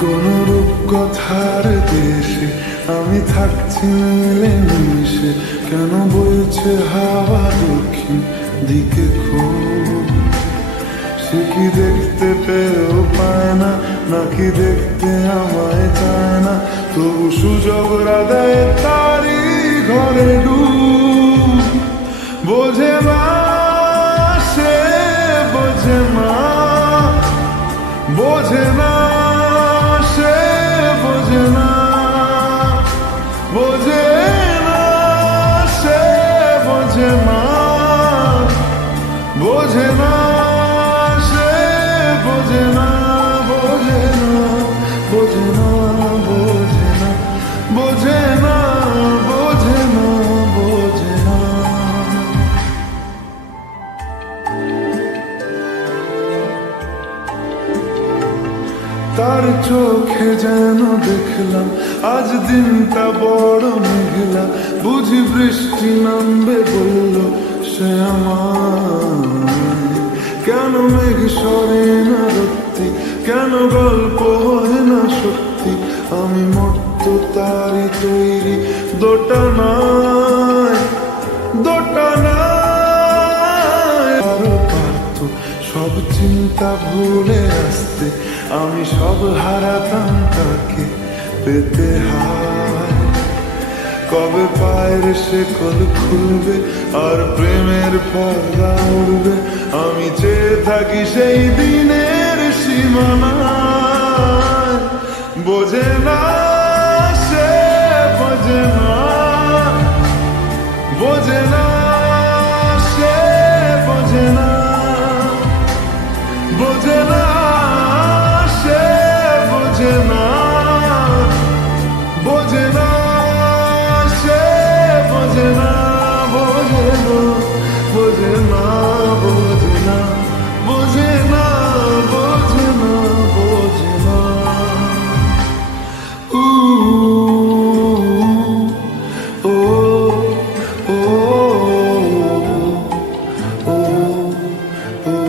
কোন রূপকথার দেশে আমি থাকছি মিলেমিশে, কেন বইছে হাওয়া দক্ষিণ দিকে খুব? সে কি দেখতে পেয়েও পায় না, নাকি দেখতে আমায় চায় না? তবু সুযোগরা দেয় তারি ঘরে ডুব। বোঝে না সে, বোঝে না, বোঝে না সে, বোঝে না, বোঝে না সে, বোঝে না, বোঝে না সে, বোঝে না, বোঝে না, বোঝে না, বোঝে না, বোঝে না, বোঝে না, বোঝে না। তার চোখে যেন দেখলাম আজ দিনটা বড় মেঘলা, বুঝি বৃষ্টি নামবে বলল সে আমায়। কেন মেঘ সরে না রত্তি, কেন গল্প হয় না সত্যি? আমি মত্ত তারি তৈরি দোটানায়, দোটানায়। আরো পারত সব চিন্তা ভুলে আসতে, আমি সব হারাতাম তাকে পেতে হায়। কবে পায়ের শেকল খুলবে আর প্রেমের পর্দা উড়বে? আমি চেয়ে থাকি সেই দিনের সীমানায়। বোঝে না সে, বোঝে না, বোঝে না সে, বোঝে না, বোঝে না সে, বোঝে না, বোঝে না সে, বোঝে না, বোঝে না, বোঝে না, বোঝে না, বোঝে না, বোঝে না, বোঝে না। ও ও ও ও ও